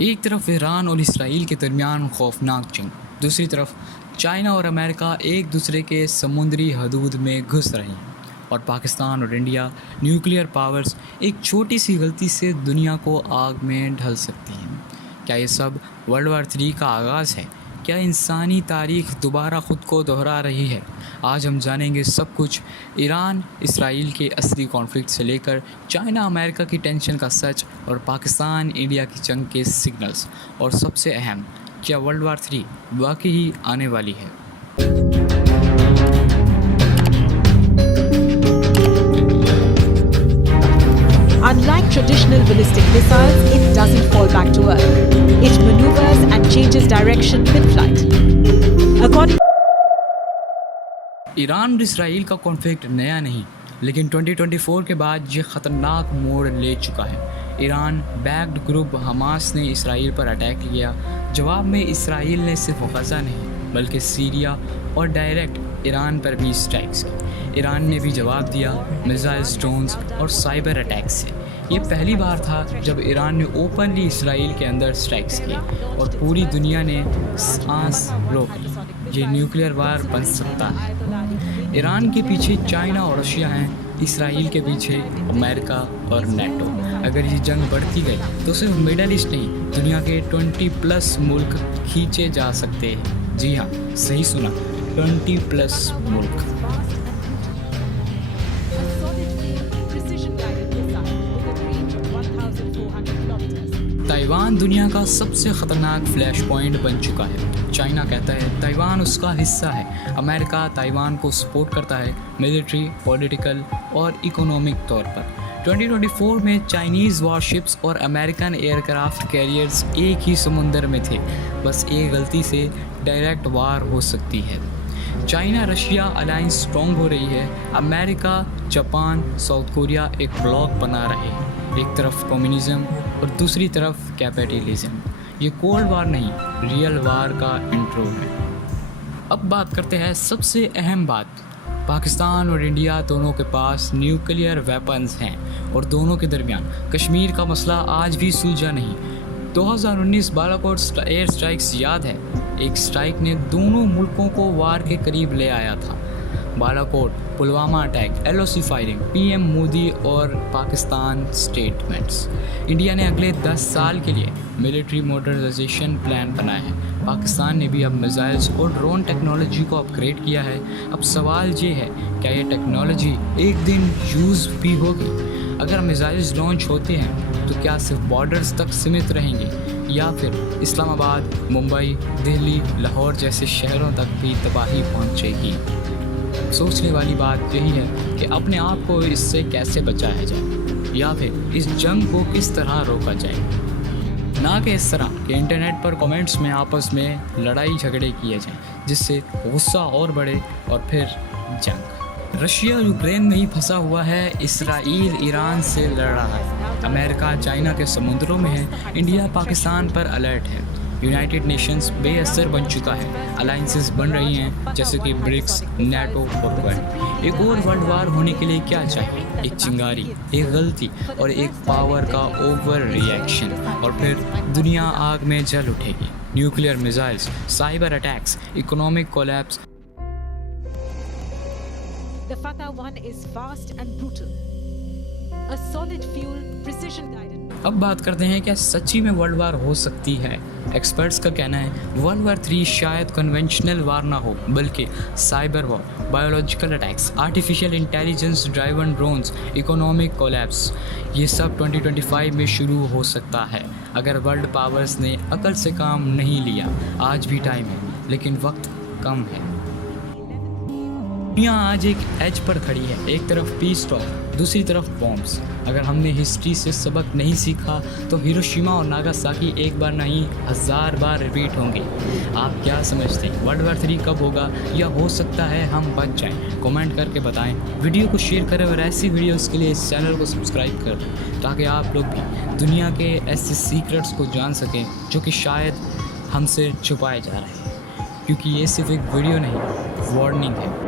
एक तरफ ईरान और इसराइल के दरमियान खौफनाक जंग, दूसरी तरफ चाइना और अमेरिका एक दूसरे के समुद्री हदूद में घुस रहे हैं और पाकिस्तान और इंडिया न्यूक्लियर पावर्स एक छोटी सी गलती से दुनिया को आग में ढल सकती हैं। क्या ये सब वर्ल्ड वार 3 का आगाज़ है? क्या इंसानी तारीख दोबारा ख़ुद को दोहरा रही है? आज हम जानेंगे सब कुछ, ईरान इसराइल के असली कॉन्फ्लिक्ट से लेकर चाइना अमेरिका की टेंशन का सच और पाकिस्तान इंडिया की जंग के सिग्नल्स, और सबसे अहम, क्या वर्ल्ड वार 3 वाकई ही आने वाली है? Unlike traditional ballistic missiles, it doesn't fall back to Earth. It maneuvers and changes direction mid-flight. According Iran और इसराइल का कॉन्फ्लिक्ट नया नहीं, लेकिन 2024 के बाद ये ख़तरनाक मोड़ ले चुका है। ईरान बैक्ड ग्रुप हमास ने इसराइल पर अटैक किया। जवाब में इसराइल ने सिर्फ गज़ा नहीं बल्कि सीरिया और डायरेक्ट ईरान पर भी स्ट्राइक्स की। ईरान ने भी जवाब दिया मिसाइल्स, ड्रोन्स और साइबर अटैक से। ये पहली बार था जब ईरान ने ओपनली इसराइल के अंदर स्ट्राइक्स किए और पूरी दुनिया ने सांस रोक ली। ये न्यूक्लियर वार बन सकता है। ईरान के पीछे चाइना और रशिया हैं, इसराइल के पीछे अमेरिका और नेटो। अगर ये जंग बढ़ती गई तो सिर्फ मिडल ईस्ट नहीं, दुनिया के 20+ मुल्क खींचे जा सकते हैं। जी हाँ, सही सुना, 20+ मुल्क। ताइवान दुनिया का सबसे ख़तरनाक फ्लैश पॉइंट बन चुका है। चाइना कहता है ताइवान उसका हिस्सा है। अमेरिका ताइवान को सपोर्ट करता है मिलिट्री, पॉलिटिकल और इकोनॉमिक तौर पर। 2024 में चाइनीज़ वॉरशिप्स और अमेरिकन एयरक्राफ्ट कैरियर्स एक ही समुंदर में थे। बस एक गलती से डायरेक्ट वार हो सकती है। चाइना रशिया अलायंस स्ट्रॉन्ग हो रही है। अमेरिका, जापान, साउथ कोरिया एक ब्लॉक बना रहे हैं। एक तरफ कम्युनिज्म और दूसरी तरफ कैपिटलिज्म। ये कोल्ड वार नहीं, रियल वार का इंट्रो है। अब बात करते हैं सबसे अहम बात। पाकिस्तान और इंडिया दोनों के पास न्यूक्लियर वेपन्स हैं और दोनों के दरमियान कश्मीर का मसला आज भी सुलझा नहीं। 2019 बालाकोट एयर स्ट्राइक्स याद है? एक स्ट्राइक ने दोनों मुल्कों को वार के करीब ले आया था। Balakot, Pulwama attack, LOC firing, PM Modi और पाकिस्तान स्टेटमेंट्स। इंडिया ने अगले 10 साल के लिए मिलिट्री मॉडर्नाइजेशन प्लान बनाया है। पाकिस्तान ने भी अब मिसाइल्स और ड्रोन टेक्नोलॉजी को अपग्रेड किया है। अब सवाल ये है, क्या ये टेक्नोलॉजी एक दिन यूज़ भी होगी? अगर मिसाइल्स लॉन्च होते हैं तो क्या सिर्फ बॉर्डर्स तक सीमित रहेंगे या फिर इस्लामाबाद, मुंबई, दिल्ली, लाहौर जैसे शहरों तक भी तबाही पहुंचेगी? सोचने वाली बात यही है कि अपने आप को इससे कैसे बचाया जाए या फिर इस जंग को किस तरह रोका जाए। ना कि इस तरह कि इंटरनेट पर कमेंट्स में आपस में लड़ाई झगड़े किए जाएं जिससे गुस्सा और बढ़े और फिर जंग। रशिया यूक्रेन में ही फंसा हुआ है, इसराइल ईरान से लड़ रहा है, अमेरिका चाइना के समुद्रों में है, इंडिया पाकिस्तान पर अलर्ट है। यूनाइटेड नेशंस बेअसर बन चुका है। अलायंसेस बन रही हैं जैसे कि ब्रिक्स, नेटो और क्वाड। एक और वर्ल्ड वार होने के लिए क्या चाहिए? एक चिंगारी, एक गलती और एक पावर का ओवर रिएक्शन, और फिर दुनिया आग में जल उठेगी। Nuclear missiles, cyber attacks, economic collapse. The Fatah 1 is fast and brutal. A solid fuel, precision guided. अब बात करते हैं, क्या सच्ची में वर्ल्ड वार हो सकती है? एक्सपर्ट्स का कहना है वर्ल्ड वार 3 शायद कन्वेंशनल वार ना हो बल्कि cyber war, biological attacks, artificial intelligence driven drones, economic collapse. ये सब 2025 में शुरू हो सकता है अगर वर्ल्ड पावर्स ने अकल से काम नहीं लिया। आज भी टाइम है लेकिन वक्त कम है। दुनिया आज एक एज पर खड़ी है। एक तरफ पीस टॉक, दूसरी तरफ बॉम्ब्स। अगर हमने हिस्ट्री से सबक नहीं सीखा तो हिरोशिमा और नागासाकी एक बार नहीं 1000 बार रिपीट होंगे। आप क्या समझते हैं, वर्ल्ड वार 3 कब होगा या हो सकता है हम बच जाएं? कमेंट करके बताएं, वीडियो को शेयर करें और ऐसी वीडियोस के लिए इस चैनल को सब्सक्राइब कर दें ताकि आप लोग भी दुनिया के ऐसे सीक्रेट्स को जान सकें जो कि शायद हमसे छुपाए जा रहे हैं, क्योंकि ये सिर्फ एक वीडियो नहीं, वार्निंग है।